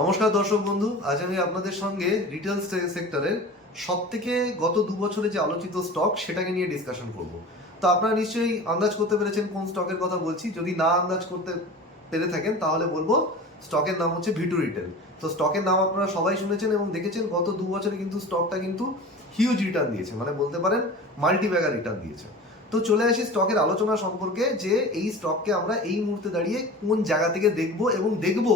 নমস্কার দর্শক বন্ধু, আজ আমি আপনাদের সঙ্গে রিটেল সেক্টরের সব থেকে গত 2 বছরে যে আলোচিত স্টক সেটাকে নিয়ে ডিসকাশন করব। তো আপনারা নিশ্চয়ই আন্দাজ করতে পেরেছেন কোন স্টকের কথা বলছি। যদি না আন্দাজ করতে পেরে থাকেন তাহলে বলবো স্টকের নাম হচ্ছে ভিটু রিটেল। তো স্টকের নাম আপনারা সবাই শুনেছেন এবং দেখেছেন গত 2 বছরে কিন্তু স্টকটা কিন্তু হিউজ রিটার্ন দিয়েছে, মানে বলতে পারেন মাল্টি ব্যাগার রিটার্ন দিয়েছে। তো চলে আসি স্টকের আলোচনা সম্পর্কে, যে এই স্টককে আমরা এই মুহূর্তে দাঁড়িয়ে কোন জায়গা থেকে দেখব এবং দেখব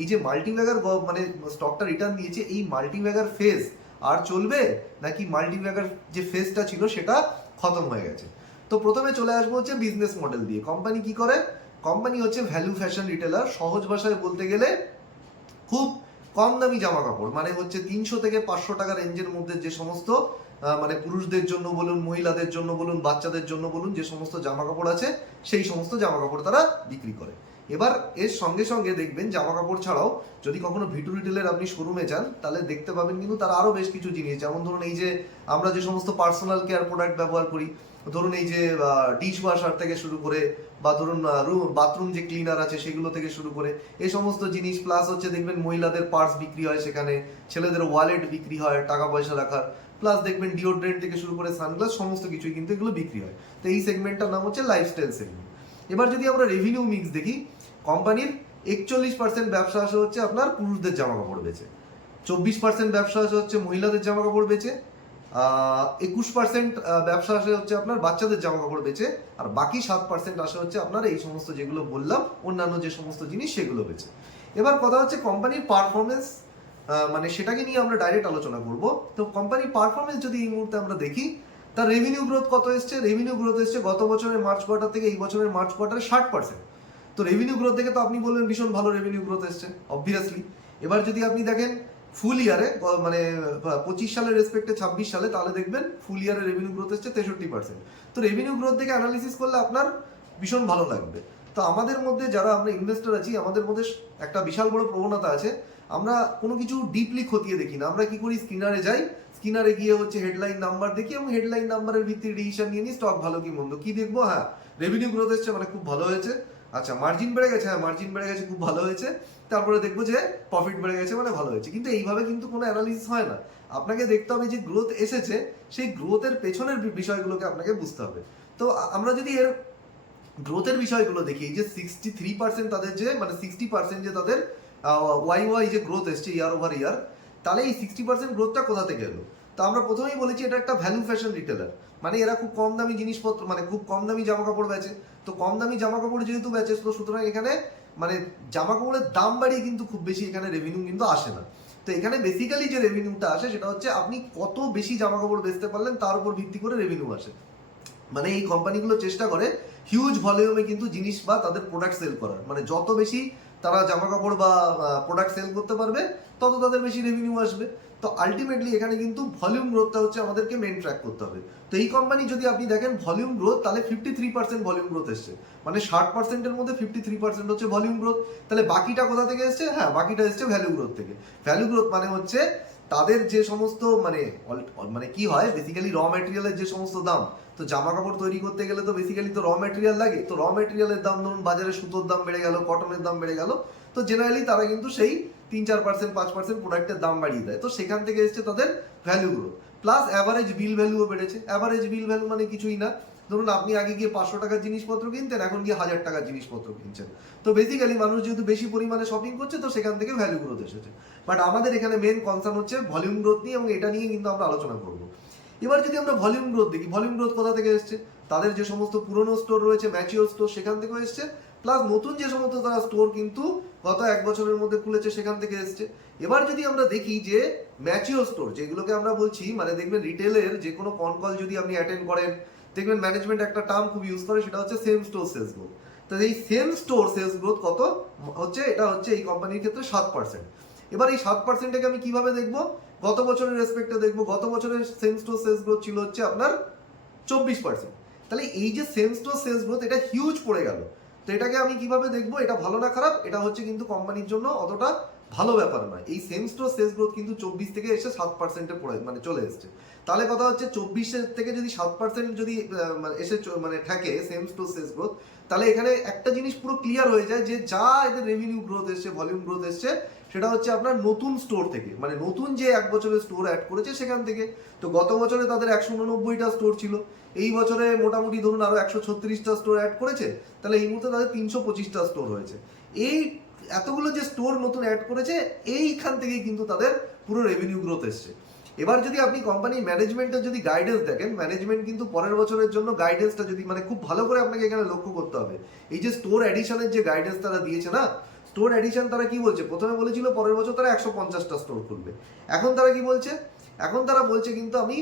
এই যে মাল্টিব্যাগার মানে স্টকটা রিটার্ন দিয়েছে, এই মাল্টিব্যাগার ফেজ আর চলবে নাকি মাল্টিব্যাগার যে ফেজটা ছিল সেটা খতম হয়ে গেছে। তো প্রথমে চলে আসবো হচ্ছে বিজনেস মডেল দিয়ে। কোম্পানি কি করে? কোম্পানি হচ্ছে ভ্যালু ফ্যাশন রিটেলার। সহজ ভাষায় বলতে গেলে খুব কম দামি জামা কাপড়, মানে হচ্ছে 300 থেকে 500 টাকা রেঞ্জের মধ্যে যে সমস্ত মানে পুরুষদের জন্য বলুন, মহিলাদের জন্য বলুন, বাচ্চাদের জন্য বলুন, যে সমস্ত জামা কাপড় আছে সেই সমস্ত জামা কাপড় তারা বিক্রি করে। এবার এর সঙ্গে সঙ্গে দেখবেন জামা কাপড় ছাড়াও যদি কখনো ভিটু রিটেলের আপনি শোরুমে যান তাহলে দেখতে পাবেন কিন্তু তারা আরও বেশ কিছু জিনিস, যেমন ধরুন এই যে আমরা যে সমস্ত পার্সোনাল কেয়ার প্রোডাক্ট ব্যবহার করি, ধরুন এই যে ডিশ ওয়াশার থেকে শুরু করে বা ধরুন বাথরুম যে ক্লিনার আছে সেগুলো থেকে শুরু করে এই সমস্ত জিনিস, প্লাস হচ্ছে দেখবেন মহিলাদের পার্স বিক্রি হয় সেখানে, ছেলেদের ওয়ালেট বিক্রি হয় টাকা পয়সা রাখার, প্লাস দেখবেন ডিওড্রেন্ট থেকে শুরু করে সানগ্লাস সমস্ত কিছুই কিন্তু এগুলো বিক্রি হয়। তো এই সেগমেন্টটার নাম হচ্ছে লাইফস্টাইল সেগমেন্ট। এবার যদি আমরা রেভিনিউ মিক্স দেখি, কোম্পানির 41% ব্যবসা আসে হচ্ছে আপনার পুরুষদের জামা কাপড় বেচে, 24% ব্যবসা আসে হচ্ছে মহিলাদের জামা কাপড় বেচে, 21% ব্যবসা আসে হচ্ছে আপনার বাচ্চাদের জামা কাপড় বেচে, আর বাকি 7% আসে হচ্ছে আপনার এই সমস্ত যেগুলো বললাম অন্যান্য যে সমস্ত জিনিস সেগুলো বেচে। এবার কথা হচ্ছে কোম্পানির পারফরমেন্স, মানে সেটাকে নিয়ে আমরা ডাইরেক্ট আলোচনা করব। তো কোম্পানির পারফরমেন্স যদি এই মুহূর্তে আমরা দেখি, তার রেভিনিউ গ্রোথ কত এসছে? রেভিনিউ গ্রোথ এসছে গত বছরের মার্চ কোয়ার্টার থেকে এই বছরের মার্চ কোয়ার্টারে 60%। তো রেভিনিউ গ্রোথ দেখে তো আপনি বলবেন ভীষণ ভালো রেভিনিউ গ্রোথ এসছে, অবভিয়াসলি। এবার যদি আপনি দেখেন ফুল ইয়ারে, মানে 25 সালের রেসপেক্টে 26 সালে, তাহলে দেখবেন ফুল ইয়ারে রেভিনিউ গ্রোথ এসছে 63%। তো রেভিনিউ গ্রোথ দেখে অ্যানালিসিস করলে আপনার ভীষণ ভালো লাগবে। তো আমাদের মধ্যে যারা আমরা ইনভেস্টর আছি, আমাদের মধ্যে একটা বিশাল বড় প্রবণতা আছে, আমরা কোনো কিছু ডিপলি খতিয়ে দেখি না। আমরা কি করি, স্ক্রিনারে যাই, স্ক্রিনারে গিয়ে হচ্ছে হেডলাইন নাম্বার দেখি এবং হেডলাইন নাম্বারের ভিত্তিতে ডিসিশন নিয়ে নিই স্টক ভালো কি মন্দ। কি দেখবো? হ্যাঁ, রেভিনিউ গ্রোথ এসছে মানে খুব ভালো হয়েছে। আচ্ছা, মার্জিন বেড়ে গেছে? হ্যাঁ, মার্জিন বেড়ে গেছে, খুব ভালো হয়েছে। তারপরে দেখবো যে প্রফিট বেড়ে গেছে মানে ভালো হয়েছে। কিন্তু এইভাবে কিন্তু কোনো অ্যানালিসিস হয় না। আপনাকে দেখতে হবে যে গ্রোথ এসেছে, সেই গ্রোথের পেছনের বিষয়গুলোকে আপনাকে বুঝতে হবে। তো আমরা যদি এর গ্রোথের বিষয়গুলো দেখি, যে 63% তাদের যে মানে 60% যে তাদের ওয়াই যে গ্রোথ এসছে ইয়ার ওভার ইয়ার, তাহলে এই 60% গ্রোথটা কোথা থেকে এলো? তো আমরা প্রথমেই বলেছি এটা একটা ভ্যালু ফ্যাশন রিটেলার, মানে এরা খুব কম দামি জিনিসপত্র, মানে খুব কম দামি জামা কাপড় বেচে। তো কম দামি জামা কাপড় যেহেতু বেচে, তো সুতরাং এখানে মানে জামা কাপড়ের দাম বাড়িয়ে কিন্তু খুব বেশি এখানে রেভিনিউ কিন্তু আসে না। তো এখানে বেসিক্যালি যে রেভিনিউটা আসে সেটা হচ্ছে আপনি কত বেশি জামা কাপড় বেচতে পারলেন তার উপর ভিত্তি করে রেভিনিউ আসে। মানে এই কোম্পানিগুলো চেষ্টা করে হিউজ ভলিউমে কিন্তু জিনিস বা তাদের প্রোডাক্ট সেল করার, মানে যত বেশি তারা জামা কাপড় বা প্রোডাক্ট সেল করতে পারবে তত তাদের বেশি রেভিনিউ আসবে। তো আলটিমেটলি এখানে কিন্তু ভলিউম গ্রোথটা হচ্ছে আমাদেরকে মেন ট্র্যাক করতে হবে। তো এই কোম্পানি যদি আপনি দেখেন ভলিউম গ্রোথ, তাহলে 53% ভলিউম গ্রোথ এসছে, মানে 60%-এর মধ্যে 53% হচ্ছে ভলিউম গ্রোথ। তাহলে বাকিটা কোথা থেকে এসছে? হ্যাঁ, বাকিটা এসছে ভ্যালু গ্রোথ থেকে। ভ্যালু গ্রোথ মানে হচ্ছে তাদের যে সমস্ত মানে মানে কি হয় বেসিক্যালি র ম্যাটেরিয়ালের যে সমস্ত দাম, তো জামা কাপড় তৈরি করতে গেলে তো বেসিক্যালি তো র ম্যাটেরিয়াল লাগে। তো র ম্যাটেরিয়ালের দাম ধরুন বাজারে সুতোর দাম বেড়ে গেল, কটনের দাম বেড়ে গেল, তো জেনারেলি তারা কিন্তু সেই 3-4%, 5% প্রোডাক্টের দাম বাড়িয়ে দেয়। তো সেখান থেকে এসছে তাদের ভ্যালু গ্রোথ। প্লাস অ্যাভারেজ বিল ভ্যালুও বেড়েছে। অ্যাভারেজ বিল ভ্যালু মানে কিছুই না, ধরুন আপনি আগে গিয়ে 500 টাকার জিনিসপত্র কিনতেন, এখন গিয়ে 1000 টাকার জিনিসপত্র কিনছেন। তো বেসিক্যালি মানুষ যেহেতু বেশি পরিমাণে শপিং করছে, তো সেখান থেকে ভ্যালু গ্রোথ এসেছে। বাট আমাদের এখানে মেন কনসার্ন হচ্ছে ভলিউম গ্রোথ নিয়ে, এবং এটা নিয়ে কিন্তু আমরা আলোচনা করবো। এবার যদি আমরা ভলিউম গ্রোথ দেখি, ভলিউম গ্রোথ কোথা থেকে এসছে? তাদের যে সমস্ত পুরনো স্টোর রয়েছে, ম্যাচিওর স্টোর, সেখান থেকেও এসছে। প্লাস নতুন যে সমস্ত তারা স্টোর কিন্তু গত 1 বছরের মধ্যে খুলেছে, সেখান থেকে এসছে। এবার যদি আমরা দেখি যে ম্যাচিওর স্টোর যেগুলোকে আমরা বলছি, মানে দেখবেন রিটেলের যে কোনো কল যদি আপনি অ্যাটেন্ড করেন, দেখবেন ম্যানেজমেন্ট একটা টার্ম খুব ইউজ করে, সেটা হচ্ছে সেম স্টোর সেলস গ্রোথ। তো এই সেম স্টোর সেলস গ্রোথ কত হচ্ছে? এটা হচ্ছে এই কোম্পানির ক্ষেত্রে 7%। এবার এই 7%টাকে আমি কিভাবে দেখবো? গত বছরের রেসপেক্টে দেখবো। গত বছরের সেম স্টোর সেলস গ্রোথ ছিল হচ্ছে আপনার 24%। তাহলে এই যে সেম স্টোর সেলস গ্রোথ, এটা হিউজ পড়ে গেল। তো এটাকে আমি কিভাবে দেখবো এটা ভালো না খারাপ? এটা হচ্ছে কিন্তু কোম্পানির জন্য অতটা ভালো ব্যাপার নয়। এই সেম স্টোর সেলস গ্রোথ কিন্তু 24 থেকে এসে 7%-এ পড়ে মানে চলে এসছে। তাহলে কথা হচ্ছে 24-এর থেকে যদি 7% যদি এসে মানে থাকে সেম স্টোর সেলস গ্রোথ, তাহলে এখানে একটা জিনিস পুরো ক্লিয়ার হয়ে যায় যে যা এদের রেভিনিউ গ্রোথ এসছে, ভলিউম গ্রোথ এসছে, সেটা হচ্ছে আপনার নতুন স্টোর থেকে, মানে নতুন যে 1 বছরের স্টোর অ্যাড করেছে সেখান থেকে। তো গত বছরে তাদের 189টা স্টোর ছিল, এই বছরে মোটামুটি ধরুন আরো 136টা স্টোর অ্যাড করেছে, তাহলে এই মুহূর্তে তাদের 325টা স্টোর হয়েছে। এই এতগুলো যে স্টোর নতুন অ্যাড করেছে, এইখান থেকেই কিন্তু তাদের পুরো রেভিনিউ গ্রোথ এসছে। এবার যদি আপনি কোম্পানির ম্যানেজমেন্টের যদি গাইডেন্স দেখেন, ম্যানেজমেন্ট কিন্তু পরের বছরের জন্য গাইডেন্সটা যদি মানে খুব ভালো করে আপনাকে এখানে লক্ষ্য করতে হবে। এই যে স্টোর অ্যাডিশনের যে গাইডেন্স তারা দিয়েছে না, স্টোর অ্যাডিশন তারা কি বলছে, প্রথমে বলেছিল পরের বছর তারা 150টা স্টোর খুলবে, এখন তারা কি বলছে, এখন তারা বলছে কিন্তু আমি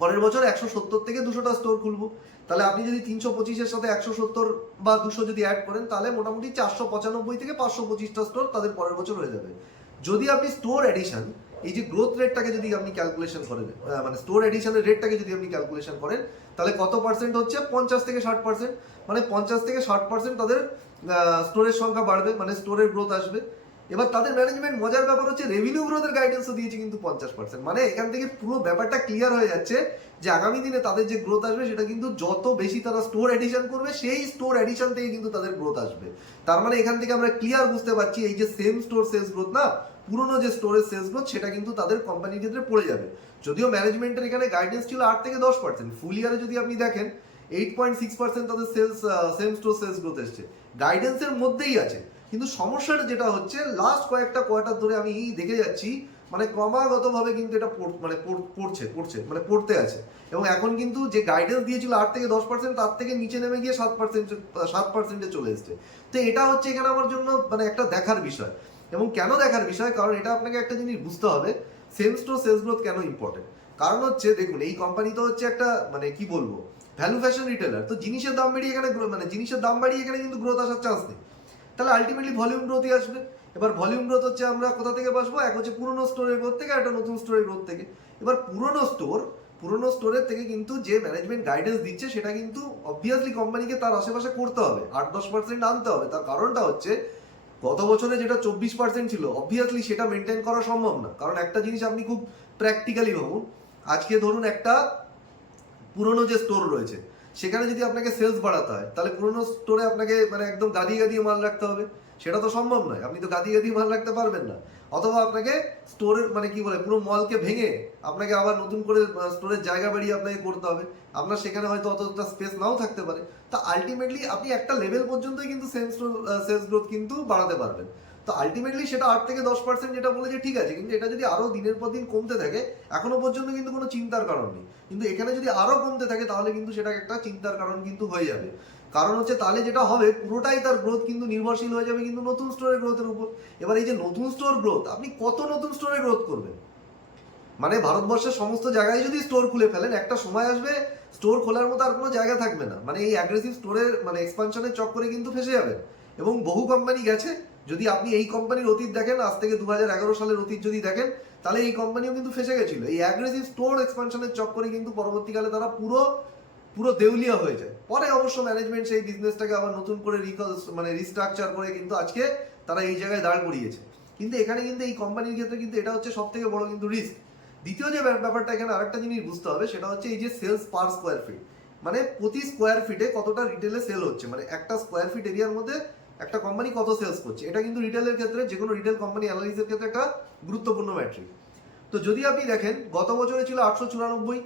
পরের বছর 170 থেকে 200টা স্টোর খুলবো। তাহলে আপনি যদি 325-এর সাথে 170 বা 200 যদি অ্যাড করেন, তাহলে মোটামুটি 495 থেকে 525টা স্টোর তাদের পরের বছর হয়ে যাবে। যদি আপনি স্টোর এডিশন, এই যে গ্রোথ রেটটাকে যদি আপনি ক্যালকুলেশন করেন, মানে স্টোর এডিশনের রেটটাকে যদি আপনি ক্যালকুলেশন করেন, তাহলে কত পার্সেন্ট হচ্ছে, 50 থেকে 60%, মানে 50 থেকে 60% তাদের স্টোরের সংখ্যা বাড়বে, মানে স্টোরের গ্রোথ আসবে। এবার তাদের ম্যানেজমেন্ট মজার ব্যাপার হচ্ছে রেভিনিউ গ্রোথের গাইডেন্সও দিয়েছে কিন্তু 50%, মানে এখান থেকে পুরো ব্যাপারটা ক্লিয়ার হয়ে যাচ্ছে যে আগামী দিনে তাদের যে গ্রোথ আসবে সেটা কিন্তু যত বেশি তারা স্টোর এডিশন করবে, সেই স্টোর এডিশন থেকে কিন্তু তাদের গ্রোথ আসবে। তার মানে এখান থেকে আমরা ক্লিয়ার বুঝতে পারছি এই যে সেম স্টোর সেলস গ্রোথ না, পুরোনো যে স্টোরের সেলস গ্রোথ সেটা কিন্তু তাদের কোম্পানির ক্ষেত্রে পড়ে যাবে। যদিও ম্যানেজমেন্টের এখানে গাইডেন্স ছিল 8 থেকে 10%, ফুল ইয়ারে যদি আপনি দেখেন 8.6% তাদের sales same store sales growth এসছে, গাইডেন্সের মধ্যেই আছে। কিন্তু সমস্যাটা যেটা হচ্ছে লাস্ট কয়েকটা কোয়ার্টার ধরে আমি দেখে যাচ্ছি, মানে ক্রমাগতভাবে কিন্তু এটা পড়তে আছে। এবং এখন কিন্তু যে গাইডেন্স দিয়েছিল 8 থেকে 10%, তার থেকে নিচে নেমে গিয়ে 7%-এ চলে এসছে। তো এটা হচ্ছে এখানে আমার জন্য মানে একটা দেখার বিষয়। এবং কেন দেখার বিষয়, কারণ এটা আপনাকে একটা জিনিস বুঝতে হবে, সেম স্টোর সেলস গ্রোথ কেন ইম্পর্টেন্ট। কারণ হচ্ছে দেখুন, এই কোম্পানি তো হচ্ছে একটা মানে কি বলবো, ভ্যালু ফ্যাশন রিটেলার। তো জিনিসের দাম বাড়িয়ে এখানে মানে জিনিসের দাম বাড়িয়ে এখানে কিন্তু গ্রোথ আসার চান্স নেই, তাহলে আলটিমেটলি ভলিউম গ্রোথই আসবে। এবার ভলিউম গ্রোথ হচ্ছে আমরা কোথা থেকে বাসবো, এক হচ্ছে পুরোনো স্টোরের গ্রোথ থেকে, একটা নতুন স্টোরের গ্রোথ থেকে। এবার পুরোনো স্টোরের থেকে কিন্তু যে ম্যানেজমেন্ট গাইডেন্স দিচ্ছে সেটা কিন্তু অবভিয়াসলি কোম্পানিকে তার আশেপাশে করতে হবে, 8-10% আনতে হবে। তার কারণটা হচ্ছে গত বছরে যেটা 24% ছিল, অবভিয়াসলি সেটা মেনটেন করা সম্ভব না। কারণ একটা জিনিস আপনি খুব প্র্যাকটিক্যালি ভাবুন, আজকে ধরুন একটা পুরোনো যে স্টোর রয়েছে সেখানে যদি আপনাকে সেলস বাড়াতে হয়, তাহলে পুরোনো স্টোরে আপনাকে মানে একদম গাদিয়ে গাদিয়ে মাল রাখতে হবে, সেটা তো সম্ভব নয়, আপনি তো গাদিয়ে গাদিয়ে মাল রাখতে পারবেন না। অথবা আপনাকে স্টোরের মানে কি বলে পুরো মলকে ভেঙে আপনাকে আবার নতুন করে স্টোরের জায়গা বাড়িয়ে আপনাকে করতে হবে, আপনার সেখানে হয়তো অতটা স্পেস নাও থাকতে পারে। তা আলটিমেটলি আপনি একটা লেভেল পর্যন্তই কিন্তু সেলস গ্রোথ কিন্তু বাড়াতে পারবেন। তো আলটিমেটলি সেটা 8 থেকে 10% যেটা বলেছে ঠিক আছে, কিন্তু এটা যদি আরো দিনের পর দিন কমতে থাকে, এখনো পর্যন্ত কিন্তু কোনো চিন্তার কারণ নেই, কিন্তু এখানে যদি আরো কমতে থাকে তাহলে কিন্তু সেটা একটা চিন্তার কারণ কিন্তু হয়ে যাবে। কারণ হচ্ছে তাহলে যেটা হবে, পুরোটাই তার গ্রোথ কিন্তু নির্ভরশীল হয়ে যাবে কিন্তু নতুন স্টোরের গ্রোথের উপর। এবার এই যে নতুন স্টোর গ্রোথ, আপনি কত নতুন স্টোরে গ্রোথ করবেন, মানে ভারতবর্ষের সমস্ত জায়গায় যদি স্টোর খুলে ফেলেন, একটা সময় আসবে স্টোর খোলার মতো আর কোনো জায়গা থাকবে না, মানে এই অ্যাগ্রেসিভ স্টোরের মানে এক্সপানশনের চক্করে কিন্তু ফেসে যাবে। এবং বহু কোম্পানি গেছে, যদি আপনি এই কোম্পানির অতীত দেখেন, আজ থেকে 2011 সালের অতীত যদি দেখেন, তাহলে এই কোম্পানিও কিন্তু ফেসে গেছিল এই অ্যাগ্রেসিভ স্টোর এক্সপানশনের চক্করে, কিন্তু পরবর্তীকালে তারা পুরো দেউলিয়া হয়ে যায়। পরে অবশ্য ম্যানেজমেন্ট সেই বিজনেসটাকে আবার নতুন করে রিস্ট্রাকচার করে কিন্তু আজকে তারা এই জায়গায় দাঁড় করিয়েছে। কিন্তু এখানে কিন্তু এই কোম্পানির ক্ষেত্রে কিন্তু এটা হচ্ছে সব থেকে বড় কিন্তু রিস্ক। দ্বিতীয় যে ব্যাপারটা এখানে আরেকটা জিনিস বুঝতে হবে, সেটা হচ্ছে এই যে সেলস পার স্কোয়ার ফিট, মানে প্রতি স্কোয়ার ফিটে কতটা রিটেলে সেল হচ্ছে, মানে একটা স্কোয়ার ফিট এরিয়ার মধ্যে একটা কোম্পানি কত সেলস করছে, এটা কিন্তু রিটেলের ক্ষেত্রে যে কোনো রিটেল কোম্পানি অ্যানালিসিসের ক্ষেত্রে একটা গুরুত্বপূর্ণ ম্যাট্রিক। তো যদি আপনি দেখেন গত বছরে ছিল 894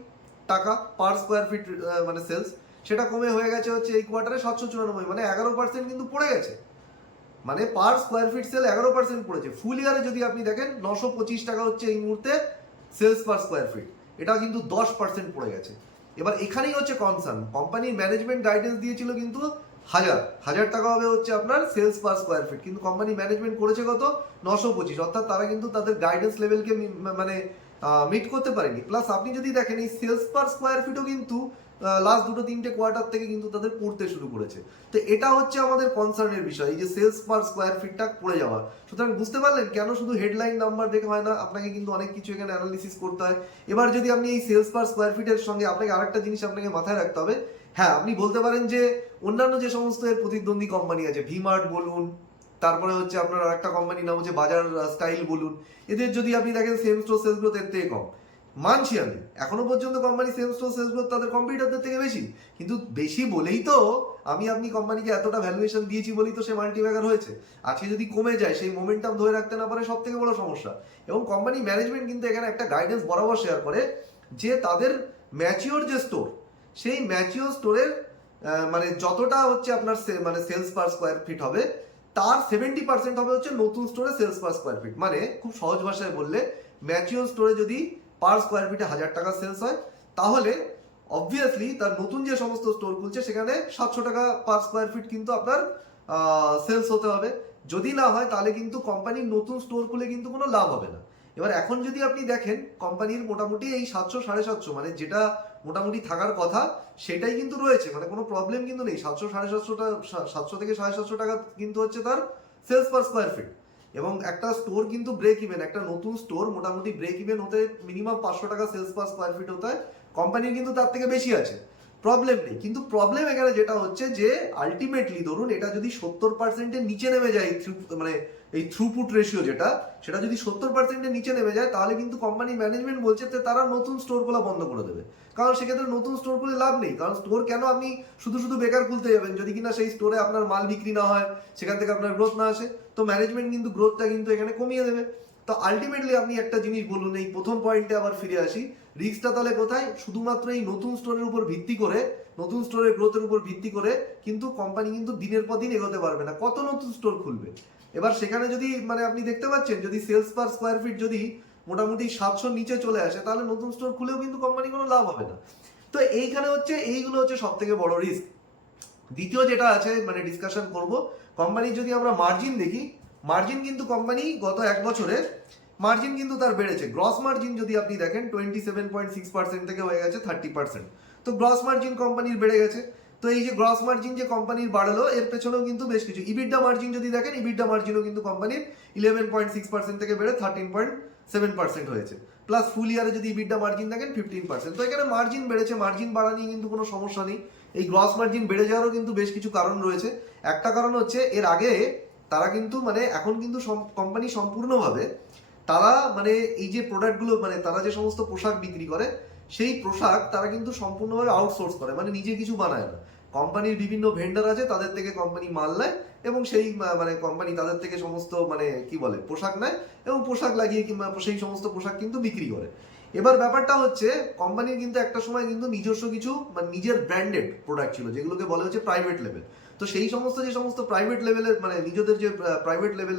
টাকা পার স্কোয়ার ফিট মানে সেলস, সেটা কমে হয়ে গেছে হচ্ছে এই কোয়ার্টারে 794, মানে 11% কিন্তু পড়ে গেছে, মানে পার স্কোয়ার ফিট সেল 11% পড়েছে। ফুল ইয়ারে যদি আপনি দেখেন 925 টাকা হচ্ছে এই মুহূর্তে সেলস পার স্কোয়ার ফিট, এটা কিন্তু 10% পড়ে গেছে। এবার এখানেই হচ্ছে কনসার্ন, কোম্পানির ম্যানেজমেন্ট গাইডেন্স দিয়েছিল কিন্তু হাজার টাকা হবে হচ্ছে আপনার সেলস পার স্কোয়ার ফিট, কিন্তু কোম্পানি ম্যানেজমেন্ট করেছে কত, 925, অর্থাৎ তারা কিন্তু তাদের গাইডেন্স লেভেলকে মানে মিট করতে পারেনি। প্লাস আপনি যদি দেখেন এই সেলস পার স্কোয়ার ফিটও কিন্তু লাস্ট 2-3টে কোয়ার্টার থেকে কিন্তু তাদের পড়তে শুরু করেছে। তো এটা হচ্ছে আমাদের কনসার্নের বিষয়, এই যে সেলস পার স্কোয়ার ফিটটা পড়ে যাওয়া। সুতরাং বুঝতে পারলেন কেন শুধু হেডলাইন নাম্বার দেখে হয় না, আপনাকে কিন্তু অনেক কিছু এখানে অ্যানালিসিস করতে হয়। এবার যদি আপনি এই সেলস পার স্কোয়ার ফিটের সঙ্গে আপনাকে আরেকটা জিনিস আপনাকে মাথায় রাখতে হবে, হ্যাঁ আপনি বলতে পারেন যে অন্যান্য যে সমস্ত এর প্রতিদ্বন্দ্বী কোম্পানি আছে, ভিমার্ট বলুন, তারপরে হচ্ছে আপনার আরেকটা কোম্পানির নাম হচ্ছে বাজার স্টাইল বলুন, এদের যদি আপনি দেখেন সেম স্টোর সেলস গ্রোথ এর থেকে কম, মানছি আমি, এখনো পর্যন্ত company same store sales growth তাদের কম্পিটিটরদের থেকে বেশি, কিন্তু বেশি বলেই তো আপনি কোম্পানিকে এতটা ভ্যালুয়েশন দিয়েছি বলেই তো সে মাল্টিব্যাগার হয়েছে। আজকে যদি কমে যায়, সেই মোমেন্টাম ধরে রাখতে না পারে, সব থেকে বড় সমস্যা। এবং কোম্পানি ম্যানেজমেন্ট কিন্তু এখানে একটা গাইডেন্স বরাবর শেয়ার করে যে তাদের ম্যাচিওর যে স্টোর, সেই ম্যাচিওর স্টোরের মানে যতটা হচ্ছে আপনার মানে সেলস পার স্কোয়ার ফিট হবে, তার 70% হবে হচ্ছে নতুন স্টোরে সেলস পার স্কোয়ার ফিট। মানে খুব সহজ ভাষায় বললে, ম্যাচিওর স্টোরে যদি পার স্কোয়ার ফিটে 1000 টাকা সেলস হয়, তাহলে অবভিয়াসলি তার নতুন যে সমস্ত স্টোর খুলছে সেখানে 700 টাকা পার স্কোয়ার ফিট কিন্তু আপনার সেলস হতে হবে। যদি না হয় তাহলে কিন্তু কোম্পানির নতুন স্টোর খুলে কিন্তু কোনো লাভ হবে না। এবার এখন যদি আপনি দেখেন কোম্পানির মোটামুটি এই 700 750 মানে যেটা মোটামুটি থাকার কথা সেটাই কিন্তু রয়েছে, মানে কোনো প্রবলেম কিন্তু নেই। 700 750টা 700 থেকে 750 টাকা কিন্তু হচ্ছে তার সেলস পার স্কোয়ার ফিট। এবং একটা স্টোর কিন্তু ব্রেক ইভেন, একটা নতুন স্টোর মোটামুটি ব্রেক ইভেন হতে মিনিমাম 500 টাকা সেলস পার স্কোয়ার ফিট হতে হয়, কোম্পানির কিন্তু তার থেকে বেশি আছে, প্রবলেম নেই। কিন্তু প্রবলেম এখানে যেটা হচ্ছে যে আলটিমেটলি ধরুন এটা যদি 70%-এর নিচে নেমে যায়, মানে এই থ্রুপুট রেশিও যেটা, সেটা যদি 70%-এর নিচে নেমে যায়, তাহলে কিন্তু কোম্পানি ম্যানেজমেন্ট বলছে যে তারা নতুন স্টোরগুলো বন্ধ করে দেবে। কারণ সেক্ষেত্রে নতুন স্টোর খুলে লাভ নেই। কারণ স্টোর কেন আপনি শুধু শুধু বেকার খুলতে যাবেন যদি কিনা সেই স্টোরে আপনার মাল বিক্রি না হয়, সেখান থেকে আপনার গ্রোথ না আসে? তো ম্যানেজমেন্ট কিন্তু গ্রোথটা কিন্তু এখানে কমিয়ে দেবে। তো আলটিমেটলি আপনি একটা জিনিস বলুন, এই প্রথম পয়েন্টে আবার ফিরে আসি, রিস্কটা তাহলে কোথায়? শুধুমাত্র এই নতুন স্টোরের উপর ভিত্তি করে, নতুন স্টোরের গ্রোথের উপর ভিত্তি করে কিন্তু কোম্পানি কিন্তু দিনের পর দিন এগোতে পারবে না। কত নতুন স্টোর খুলবে? এবার সেখানে যদি মানে আপনি দেখতে পাচ্ছেন যদি সেলস পার স্কোয়ার ফিট যদি মোটামুটি 700 নিচে চলে আসে, তাহলে নতুন স্টোর খুলেও কিন্তু কোম্পানি কোনো লাভ হবে না। তো এইখানে হচ্ছে এইগুলো হচ্ছে সব থেকে বড় রিস্ক। দ্বিতীয় যেটা আছে মানে ডিসকাশন করব, কোম্পানির যদি আমরা মার্জিন দেখি, মার্জিন কিন্তু কোম্পানি গত এক বছরে মার্জিন কিন্তু তার বেড়েছে। গ্রস মার্জিন যদি আপনি দেখেন 27.6% থেকে হয়ে গেছে 30%। তো গ্রস মার্জিন কোম্পানির বেড়ে গেছে। তো এই যে গ্রস মার্জিন যে কোম্পানির বাড়লো, এর পেছনেও কিন্তু বেশ কিছু। ইবিডা মার্জিন যদি দেখেন, ইবিডা মার্জিনও কিন্তু কোম্পানির 11.6% থেকে বেড়ে 13.7% হয়েছে। প্লাস ফুল ইয়ারে যদি ইবিডা মার্জিন দেখেন 15%। তো এখানে মার্জিন বেড়েছে, মার্জিন বাড়া নিয়ে কিন্তু কোনো সমস্যা নেই। এই গ্রস মার্জিন বেড়ে যাওয়ারও কিন্তু বেশ কিছু কারণ রয়েছে। একটা কারণ হচ্ছে এর আগে তারা কিন্তু মানে এখন কিন্তু কোম্পানি সম্পূর্ণভাবে তারা মানে এই যে প্রোডাক্টগুলো মানে তারা যে সমস্ত পোশাক বিক্রি করে, সেই পোশাক তারা কিন্তু সম্পূর্ণভাবে আউটসোর্স করে, মানে নিজে কিছু বানায় না। কোম্পানির বিভিন্ন ভেন্ডার আছে, তাদের থেকে কোম্পানি মাল নেয় এবং সেই মানে কোম্পানি তাদের থেকে সমস্ত মানে কি বলে পোশাক নেয় এবং পোশাক লাগিয়ে কিংবা সেই সমস্ত পোশাক কিন্তু বিক্রি করে। এবার ব্যাপারটা হচ্ছে কোম্পানির কিন্তু একটা সময় কিন্তু নিজস্ব কিছু মানে নিজের ব্র্যান্ডেড প্রোডাক্ট ছিল, যেগুলোকে বলা হচ্ছে প্রাইভেট লেভেল। তো সেই সমস্ত যে সমস্ত প্রাইভেট লেভেলের মানে নিজেদের যে প্রাইভেট লেভেল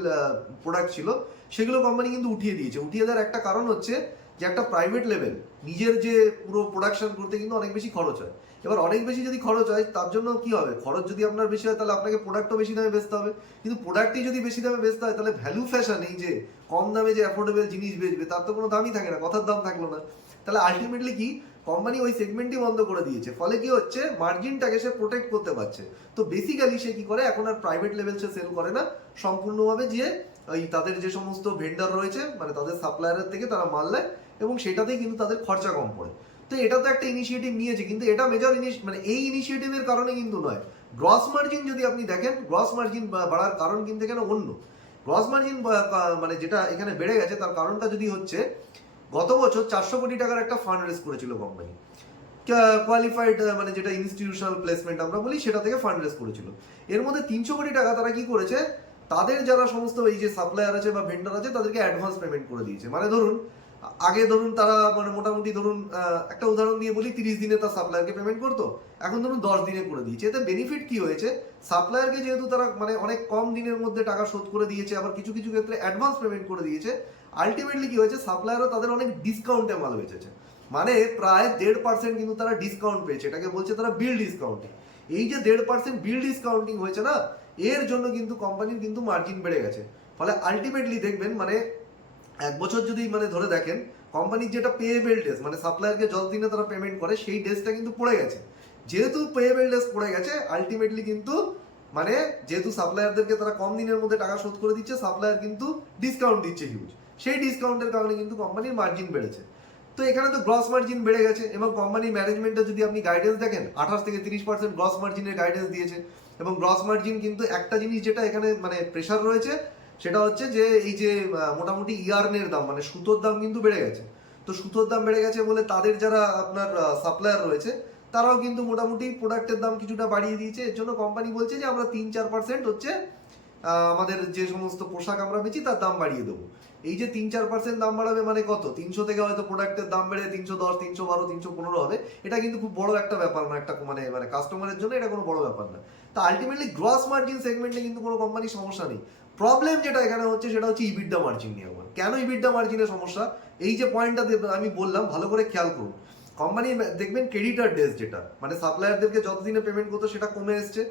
প্রোডাক্ট ছিল, সেগুলো কোম্পানি কিন্তু উঠিয়ে দিয়েছে। উঠিয়ে দেওয়ার একটা কারণ হচ্ছে যে একটা প্রাইভেট লেভেল নিজের যে পুরো প্রোডাকশন করতে কিন্তু অনেক বেশি খরচ হয়। এবার অনেক বেশি যদি খরচ হয়, তার জন্য কি হবে, খরচ যদি আপনার বেশি হয় তাহলে আপনাকে প্রোডাক্টও বেশি দামে বেচতে হবে। কিন্তু প্রোডাক্টই যদি বেশি দামে বেচতে হয়, তাহলে ভ্যালু ফ্যাশন, এই যে কম দামে যে অ্যাফোর্ডেবল জিনিস বেচবে, তার তো কোনো দামই থাকে না, কথার দাম থাকলো না। তাহলে আলটিমেটলি কি, কোম্পানি ওই সেগমেন্টই বন্ধ করে দিয়েছে। ফলে কি হচ্ছে, মার্জিনটাকে সে প্রোটেক্ট করতে পারছে। তো বেসিক্যালি সে কি করে, এখন আর প্রাইভেট লেভেল সে সেল করে না, সম্পূর্ণভাবে যে ওই তাদের যে সমস্ত ভেন্ডার রয়েছে মানে তাদের সাপ্লায়ারের থেকে তারা মাল নেয় এবং সেটাতেই কিন্তু তাদের খরচা কম পড়ে। তো এটা তো একটা ইনিশিয়েটিভ নিয়েছে, কিন্তু এটা মেজর মানে এই ইনিশিয়েটিভের কারণে কিন্তু নয়। গ্রস মার্জিন যদি আপনি দেখেন, গ্রস মার্জিন বাড়ার কারণ কিন্তু এখানে অন্য। গ্রস মার্জিন মানে যেটা এখানে বেড়ে গেছে তার কারণটা যদি হচ্ছে, গত বছর 400 কোটি টাকার একটা ফান্ড রেজ করেছিল কোম্পানি, কোয়ালিফাইড মানে যেটা ইনস্টিটিউশনাল প্লেসমেন্ট আমরা বলি, সেটা থেকে ফান্ড রেজ করেছিল। এর মধ্যে 300 কোটি টাকা তারা কি করেছে, তাদের যারা সমস্ত এই যে সাপ্লায়ার আছে বা ভেন্ডার আছে তাদেরকে অ্যাডভান্স পেমেন্ট করে দিয়েছে। মানে ধরুন আগে ধরুন তারা মানে মোটামুটি ধরুন একটা উদাহরণ দিয়ে বলি, 30 দিনে তার সাপ্লায়ারকে পেমেন্ট করতো, এখন ধরুন 10 দিনে করে দিয়েছে। এতে বেনিফিট কি হয়েছে, সাপ্লায়ারকে যেহেতু তারা মানে অনেক কম দিনের মধ্যে টাকা শোধ করে দিয়েছে, আবার কিছু কিছু ক্ষেত্রে অ্যাডভান্স পেমেন্ট করে দিয়েছে, আলটিমেটলি কি হয়েছে, সাপ্লায়ারও তাদের অনেক ডিসকাউন্টে মাল বেচেছে। মানে প্রায় 1.5% কিন্তু তারা ডিসকাউন্ট পেয়েছে, এটাকে বলছে তারা বিল ডিসকাউন্টিং। এই যে 1.5% বিল ডিসকাউন্টিং হয়েছে না, এর জন্য কিন্তু কোম্পানির কিন্তু মার্জিন বেড়ে গেছে। ফলে আলটিমেটলি দেখবেন মানে এক বছর যদি মানে ধরে দেখেন, কোম্পানির যেটা পেয়েবেল ডেজ মানে সাপ্লায়ারকে যত দিনে তারা পেমেন্ট করে সেই ডেজটা কিন্তু পড়ে গেছে। যেহেতু পেয়েবেল ডেজ পড়ে গেছে, আলটিমেটলি কিন্তু মানে যেহেতু সাপ্লায়ারদেরকে তারা কম দিনের মধ্যে টাকা শোধ করে দিচ্ছে, সাপ্লায়ার কিন্তু ডিসকাউন্ট দিচ্ছে হিউজ, সেই ডিসকাউন্টের কারণে কিন্তু কোম্পানির মার্জিন বেড়েছে। তো এখানে তো গ্রস মার্জিন বেড়ে গেছে এবং কোম্পানি ম্যানেজমেন্টের যদি আপনি গাইডেন্স দেখেন, 28 থেকে 30% গ্রস মার্জিনের গাইডেন্স দিয়েছে। এবং গ্রস মার্জিন কিন্তু একটা জিনিস যেটা এখানে মানে প্রেশার রয়েছে, সেটা হচ্ছে যে এই যে মোটামুটি ইয়ার্নের দাম মানে সুতোর দাম কিন্তু বেড়ে গেছে। তো সুতোর দাম বেড়ে গেছে বলে তাদের যারা আপনার সাপ্লায়ার রয়েছে তারাও কিন্তু মোটামুটি প্রোডাক্টের দাম কিছুটা বাড়িয়ে দিয়েছে। এর জন্য কোম্পানি বলছে যে আমরা 3-4% হচ্ছে আমাদের যে সমস্ত পোশাক আমরা বেচি তার দাম বাড়িয়ে দেবো। এই যে 3-4% দাম বাড়াবে মানে কত, 300 থেকে হয়তো প্রোডাক্টের দাম বেড়ে 310, 312, 315 হবে। এটা কিন্তু খুব বড় একটা ব্যাপার না, একটা মানে মানে কাস্টমারের জন্য এটা কোনো বড় ব্যাপার না। তা আলটিমেটলি গ্রস মার্জিন সেগমেন্টে কিন্তু কোনো কোম্পানির সমস্যা নেই। প্রবলেম যেটা এখানে হচ্ছে সেটা হচ্ছে ইবিডা মার্জিন নিয়ে। আমার কেন ইবিডা মার্জিনের সমস্যা, এই যে পয়েন্টটা আমি বললাম ভালো করে খেয়াল করুন। কোম্পানি দেখবেন ক্রেডিটার ডেজ যেটা মানে সাপ্লায়ারদেরকে যতদিনে পেমেন্ট করতো সেটা কমে এসছে,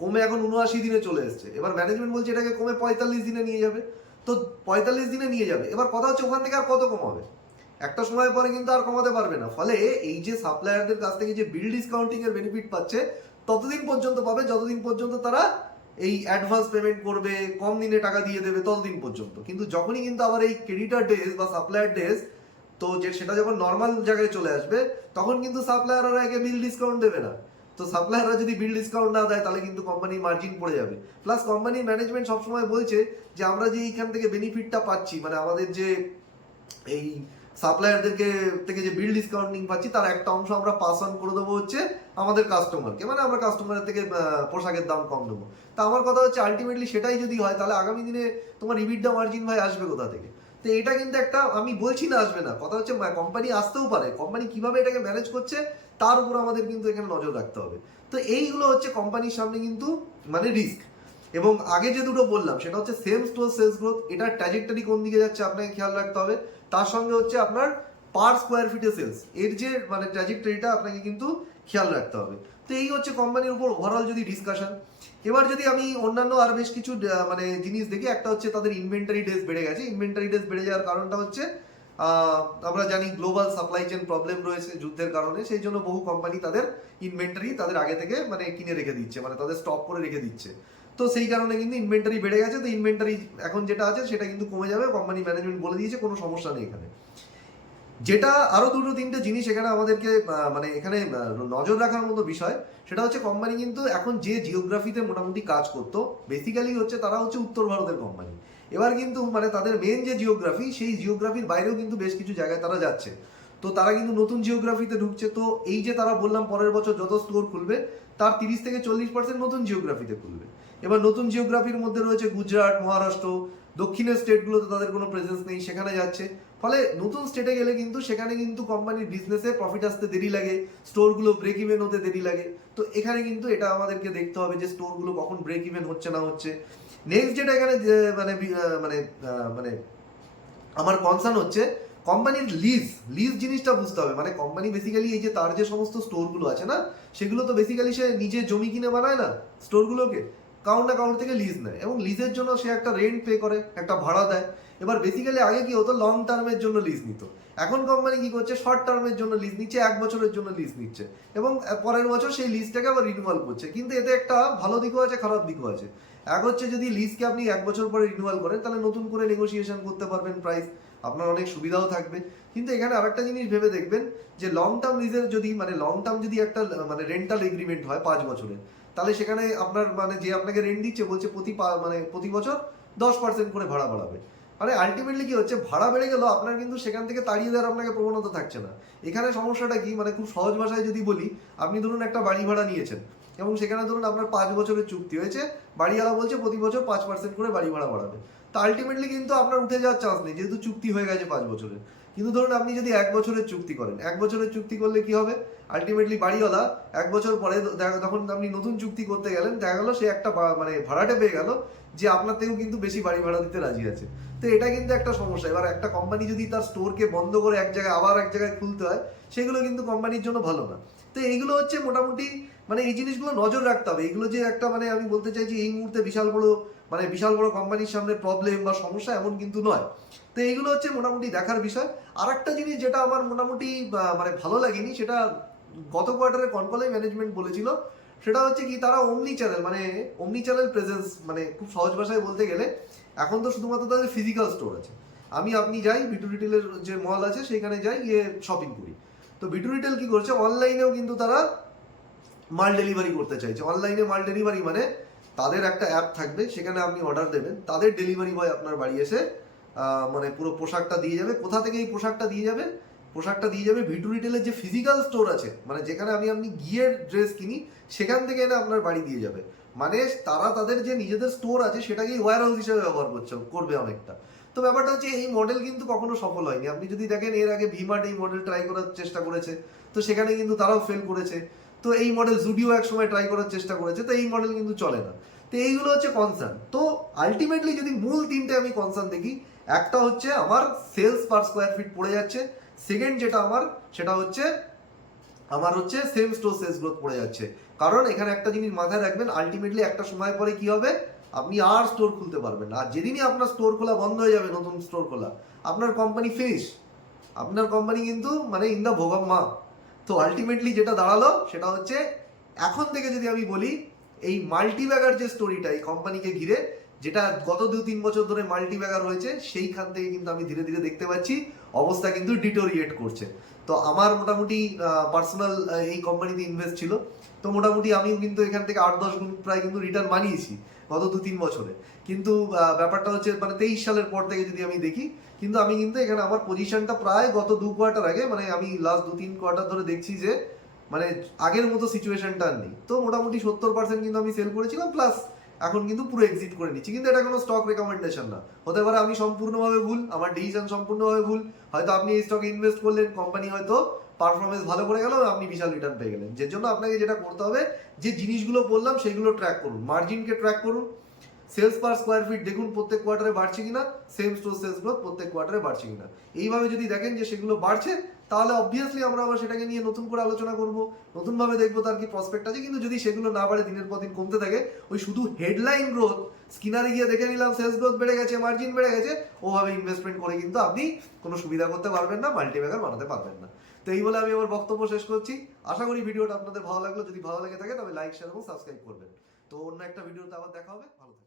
কমে এখন 79 দিনে চলে এসছে। এবার ম্যানেজমেন্ট বলছে এটাকে কমে 45 দিনে নিয়ে যাবে। তো 45 দিনে নিয়ে যাবে, এবার কথা হচ্ছে ওখান থেকে আর কত কমাবে, একটা সময় পরে কিন্তু আর কমাতে পারবে না। ফলে এই যে সাপ্লায়ারদের কাছ থেকে যে বিল ডিসকাউন্টিং এর বেনিফিট পাচ্ছে ততদিন পর্যন্ত পাবে যতদিন পর্যন্ত তারা এই অ্যাডভান্স পেমেন্ট করবে, কম দিনে টাকা দিয়ে দেবে, ততদিন পর্যন্ত। কিন্তু যখনই কিন্তু আবার এই ক্রেডিটার ডেজ বা সাপ্লায়ার ডেজ তো যে সেটা যখন নর্মাল জায়গায় চলে আসবে তখন কিন্তু সাপ্লায়াররা একে বিল ডিসকাউন্ট দেবে না। তো সাপ্লায়াররা যদি বিল ডিসকাউন্ট না দেয় তাহলে কিন্তু কোম্পানির মার্জিন পড়ে যাবে। প্লাস কোম্পানির ম্যানেজমেন্ট সবসময় বলছে যে আমরা যে এইখান থেকে বেনিফিটটা পাচ্ছি মানে আমাদের যে এই সাপ্লায়ারদেরকে থেকে যে বিল ডিসকাউন্টিং পাচ্ছি তার একটা অংশ আমরা পাস অন করে দেবো হচ্ছে আমাদের কাস্টমারকে, মানে আমরা কাস্টমারের থেকে পোশাকের দাম কম দেবো। তা আমার কথা হচ্ছে আলটিমেটলি সেটাই যদি হয় তাহলে আগামী দিনে তোমার ইবিডা মার্জিন ভাই আসবে কোথা থেকে? তো এটা কিন্তু একটা, আমি বলছি না আসবে না, কথা হচ্ছে কোম্পানি আসতেও পারে, কোম্পানি কিভাবে এটাকে ম্যানেজ করছে তার উপর আমাদের কিন্তু এখানে নজর রাখতে হবে। তো এইগুলো হচ্ছে কোম্পানির সামনে কিন্তু মানে রিস্ক। এবং আগে যে দুটো বললাম সেটা হচ্ছে সেম স্টোর সেলস গ্রোথ, এটার ট্র্যাজেক্টরি কোন দিকে যাচ্ছে আপনাকে খেয়াল রাখতে হবে। তার সঙ্গে হচ্ছে আপনার পার স্কোয়ার ফিটে সেলস, এর যে মানে ট্র্যাজেক্টরিটা আপনাকে কিন্তু খেয়াল রাখতে হবে। তো এই হচ্ছে কোম্পানির উপর ওভারঅল যদি ডিসকাশন। এবার যদি আমি অন্যান্য আর বেশ কিছু মানে জিনিস দেখি, একটা হচ্ছে তাদের ইনভেন্টারি ডেজ বেড়ে গেছে। ইনভেন্টারি ডেজ বেড়ে যাওয়ার কারণটা হচ্ছে আমরা জানি গ্লোবাল সাপ্লাই চেন প্রবলেম রয়েছে যুদ্ধের কারণে, সেই জন্য বহু কোম্পানি তাদের ইনভেন্টারি তাদের আগে থেকে মানে কিনে রেখে দিচ্ছে, মানে তাদের স্টক করে রেখে দিচ্ছে। তো সেই কারণে কিন্তু ইনভেন্টারি বেড়ে গেছে। তো ইনভেন্টারি এখন যেটা আছে সেটা কিন্তু কমে যাবে, কোম্পানি ম্যানেজমেন্ট বলে দিয়েছে, কোনো সমস্যা নেই এখানে। যেটা আরো দুটো তিনটে জিনিস এখানে আমাদেরকে মানে এখানে নজর রাখার মতো বিষয়, সেটা হচ্ছে কোম্পানি কিন্তু এখন যে জিওগ্রাফিতে মোটামুটি কাজ করতো বেসিক্যালি হচ্ছে তারা হচ্ছে উত্তর ভারতের কোম্পানি। এবার কিন্তু মানে তাদের মেন যে জিওগ্রাফি সেই জিওগ্রাফির বাইরেও কিন্তু বেশ কিছু জায়গায় তারা যাচ্ছে। তো তারা কিন্তু নতুন জিওগ্রাফিতে ঢুকছে। তো এই যে তারা বললাম পরের বছর যত স্টোর খুলবে তার 30-40% নতুন জিওগ্রাফিতে খুলবে। এবার নতুন জিওগ্রাফির মধ্যে রয়েছে গুজরাট, মহারাষ্ট্র, দক্ষিণের স্টেটগুলোতে তাদের কোনো প্রেজেন্স নেই, সেখানে যাচ্ছে। ফলে নতুন স্টেটে গেলে কিন্তু সেখানে কিন্তু কোম্পানির বিজনেসে প্রফিট আসতে দেরি লাগে, স্টোরগুলো ব্রেক ইভেন হতে দেরি লাগে। তো এখানে কিন্তু এটা আমাদেরকে দেখতে হবে যে স্টোরগুলো কখন ব্রেক ইভেন হচ্ছে না হচ্ছে। নেক্সট যেটা এখানে মানে মানে মানে আমার কনসার্ন হচ্ছে কোম্পানির লিজ জিনিসটা বুঝতে হবে। মানে কোম্পানি বেসিক্যালি এই যে তার যে সমস্ত স্টোরগুলো আছে না সেগুলো তো বেসিক্যালি সে নিজে জমি কিনে বানায় না, স্টোরগুলোকে কাউন্ট না কাউন্ট থেকে লিজ নেয় এবং লিজের জন্য সে একটা রেন্ট পে করে, একটা ভাড়া দেয়। এবার বেসিক্যালি আগে কি হতো লং টার্মের জন্য লিজ নিত, এখন কোম্পানি কি করছে শর্ট টার্মের জন্য লিজ নিচ্ছে, 1 বছরের জন্য লিজ নিচ্ছে এবং পরের বছর সেই লিজটাকে আবার রিনিউয়াল করছে। কিন্তু এতে একটা ভালো দিকও আছে খারাপ দিকও আছে। এক হচ্ছে যদি লিজকে আপনি 1 বছর পরে রিনিউয়াল করেন তাহলে নতুন করে নেগোসিয়েশন করতে পারবেন প্রাইস, আপনার অনেক সুবিধাও থাকবে। কিন্তু এখানে আরেকটা জিনিস ভেবে দেখবেন যে লং টার্ম লিজের যদি মানে লং টার্ম যদি একটা মানে রেন্টাল এগ্রিমেন্ট হয় 5 বছরের, তাহলে সেখানে আপনার মানে যে আপনাকে রেন্ট দিচ্ছে বলছে প্রতি বছর 10% করে ভাড়া বাড়াবে। মানে আলটিমেটলি কি হচ্ছে ভাড়া বেড়ে গেল আপনার কিন্তু সেখান থেকে তাড়িয়ে দেওয়ার আপনাকে প্রবণতা থাকছে না। এখানে সমস্যাটা কি, মানে খুব সহজ ভাষায় যদি বলি, আপনি ধরুন একটা বাড়ি ভাড়া নিয়েছেন এবং সেখানে ধরুন আপনার 5 বছরের চুক্তি হয়েছে, বাড়িওয়ালা বলছে প্রতি বছর 5% করে বাড়ি ভাড়া বাড়াবে। তো আলটিমেটলি কিন্তু আপনার উঠে যাওয়ার চান্স নেই যেহেতু চুক্তি হয়ে গেছে 5 বছরের। কিন্তু ধরুন আপনি যদি 1 বছরের চুক্তি করেন, 1 বছরের চুক্তি করলে কি হবে, আলটিমেটলি বাড়িওয়ালা 1 বছর পরে তখন আপনি নতুন চুক্তি করতে গেলেন, দেখা গেল সে একটা মানে ভাড়াটে পেয়ে গেল যে আপনার থেকেও কিন্তু বেশি বাড়ি ভাড়া দিতে রাজি আছে। তো এটা কিন্তু একটা সমস্যা। এবার একটা কোম্পানি যদি তার স্টোরকে বন্ধ করে এক জায়গায় আবার এক জায়গায় খুলতে হয় সেগুলো কিন্তু কোম্পানির জন্য ভালো না। তো এইগুলো হচ্ছে মোটামুটি মানে এই জিনিসগুলো নজর রাখতে হবে। এগুলো যে একটা মানে আমি বলতে চাইছি এই মুহূর্তে বিশাল বড় কোম্পানির সামনে প্রবলেম বা সমস্যা এমন কিন্তু নয়। তো এইগুলো হচ্ছে মোটামুটি দেখার বিষয়। আর একটা জিনিস যেটা আমার মোটামুটি মানে ভালো লাগেনি, সেটা গত কোয়ার্টারে কনকলাই ম্যানেজমেন্ট বলেছিল, সেটা হচ্ছে কি তারা অমনি চ্যানেল প্রেজেন্স, মানে খুব সহজ ভাষায় বলতে গেলে এখন তো শুধুমাত্র তাদের ফিজিক্যাল স্টোর আছে। আপনি যাই বিটু রিটেলের যে মল আছে সেখানে যাই গিয়ে শপিং করি। তো বিটু রিটেল কি করছে, অনলাইনেও কিন্তু তারা মাল ডেলিভারি করতে চাইছে। অনলাইনে মাল ডেলিভারি মানে তাদের একটা অ্যাপ থাকবে, সেখানে আপনি অর্ডার দেবেন, তাদের ডেলিভারি বয় আপনার বাড়ি এসে মানে পুরো পোশাকটা দিয়ে যাবে। কোথা থেকে এই পোশাকটা দিয়ে যাবে, পোশাকটা দিয়ে যাবে ভি টু রিটেলের যে ফিজিক্যাল স্টোর আছে, মানে যেখানে আপনি গিয়ে ড্রেস কিনি, সেখান থেকে এনে আপনার বাড়ি দিয়ে যাবে। মানে তারা তাদের যে নিজেদের স্টোর আছে সেটাকেই ওয়্যার হাউস হিসেবে ব্যবহার করবে অনেকটা। তো ব্যাপারটা হচ্ছে এই মডেল কিন্তু কখনো সফল হয়নি। আপনি যদি দেখেন এর আগে ভিমার্ট এই মডেল ট্রাই করার চেষ্টা করেছে, তো সেখানে কিন্তু তারাও ফেল করেছে। তো এই মডেল জুডিও এক সময় ট্রাই করার চেষ্টা করেছে, তো এই মডেল কিন্তু চলে না। তো এইগুলো হচ্ছে কনসার্ন। তো আলটিমেটলি যদি মূল তিনটে আমি কনসার্ন দেখি, একটা হচ্ছে আমার সেলস পার স্কোয়ার ফিট পড়ে যাচ্ছে, সেকেন্ড যেটা আমার সেটা হচ্ছে আমার হচ্ছে সেম স্টোর সেলস গ্রোথ পড়ে যাচ্ছে। কারণ এখানে একটা জিনিস মাথায় রাখবেন, আলটিমেটলি একটা সময় পরে কি হবে, আপনি আর স্টোর খুলতে পারবেন না। আর যেদিনই আপনার স্টোর খোলা বন্ধ হয়ে যাবে, নতুন স্টোর খোলা, আপনার কোম্পানি ফিনিশ। আপনার কোম্পানি কিন্তু মানে ইন দ্য ভোগাম্মা। তো আলটিমেটলি যেটা দাঁড়ালো সেটা হচ্ছে, এখন থেকে যদি আমি বলি, এই মাল্টিব্যাগার যে স্টোরিটা এই কোম্পানিকে ঘিরে, যেটা গত 2-3 বছর ধরে মাল্টিব্যাগার হয়েছে, সেইখান থেকে কিন্তু আমি ধীরে ধীরে দেখতে পাচ্ছি অবস্থা কিন্তু ডিটোরিয়েট করছে। তো আমার মোটামুটি পার্সোনাল এই কোম্পানিতে ইনভেস্ট ছিল, তো মোটামুটি আমিও কিন্তু এখান থেকে 8-10 গুণ প্রায় কিন্তু রিটার্ন বানিয়েছি গত 2-3 বছরে। কিন্তু ব্যাপারটা হচ্ছে মানে 23 সালের পর থেকে যদি আমি দেখি, কিন্তু আমি কিন্তু এখানে আমার পজিশনটা প্রায় গত 2 কোয়ার্টার আগে, মানে আমি লাস্ট 2-3 কোয়ার্টার ধরে দেখছি যে মানে আগের মতো সিচুয়েশনটা আর নেই। তো মোটামুটি 70% কিন্তু আমি সেল করেছিলাম, প্লাস এখন কিন্তু পুরো এক্সিট করে নিচ্ছি। কিন্তু এটা কোনো স্টক রেকমেন্ডেশন না, হতে পারে আমি সম্পূর্ণভাবে ভুল, আমার ডিসিশন সম্পূর্ণভাবে ভুল। হয়তো আপনি এই স্টকে ইনভেস্ট করলেন, কোম্পানি হয়তো পারফরমেন্স ভালো করে গেল, আপনি বিশাল রিটার্ন পেয়ে গেলেন। যে জন্য আপনাকে যেটা করতে হবে, যে জিনিসগুলো বললাম সেগুলো ট্র্যাক করুন, মার্জিনকে ট্র্যাক করুন, সেলস পার স্কোয়ার ফিট দেখুন প্রত্যেক কোয়ার্টারে বাড়ছে কিনা, সেম স্টোর সেলস গ্রোথ প্রত্যেক কোয়ার্টারে বাড়ছে কিনা। এইভাবে যদি দেখেন যে সেগুলো বাড়ছে, তাহলে অবভিয়াসলি আমরা আবার সেটাকে নিয়ে নতুন করে আলোচনা করব, নতুনভাবে দেখবো তার কি প্রসপেক্ট আছে। কিন্তু যদি সেগুলো না বাড়ে, দিনের পর দিন কমতে থাকে, ওই শুধু হেডলাইন গ্রোথ, স্কিনারে গিয়ে দেখে নিলাম সেলস গ্রোথ বেড়ে গেছে, মার্জিন বেড়ে গেছে, ওভাবে ইনভেস্টমেন্ট করে কিন্তু আপনি কোনো সুবিধা করতে পারবেন না, মাল্টিব্যাগার বানাতে পারবেন না। তো এই বলে আমি আমার বক্তব্য শেষ করছি। আশা করি ভিডিওটা আপনাদের ভালো লাগলো। যদি ভালো লেগে থাকে তবে লাইক, শেয়ার এবং সাবস্ক্রাইব করবেন। তো অন্য একটা ভিডিওতে আবার দেখা হবে। ভালো থাকবেন।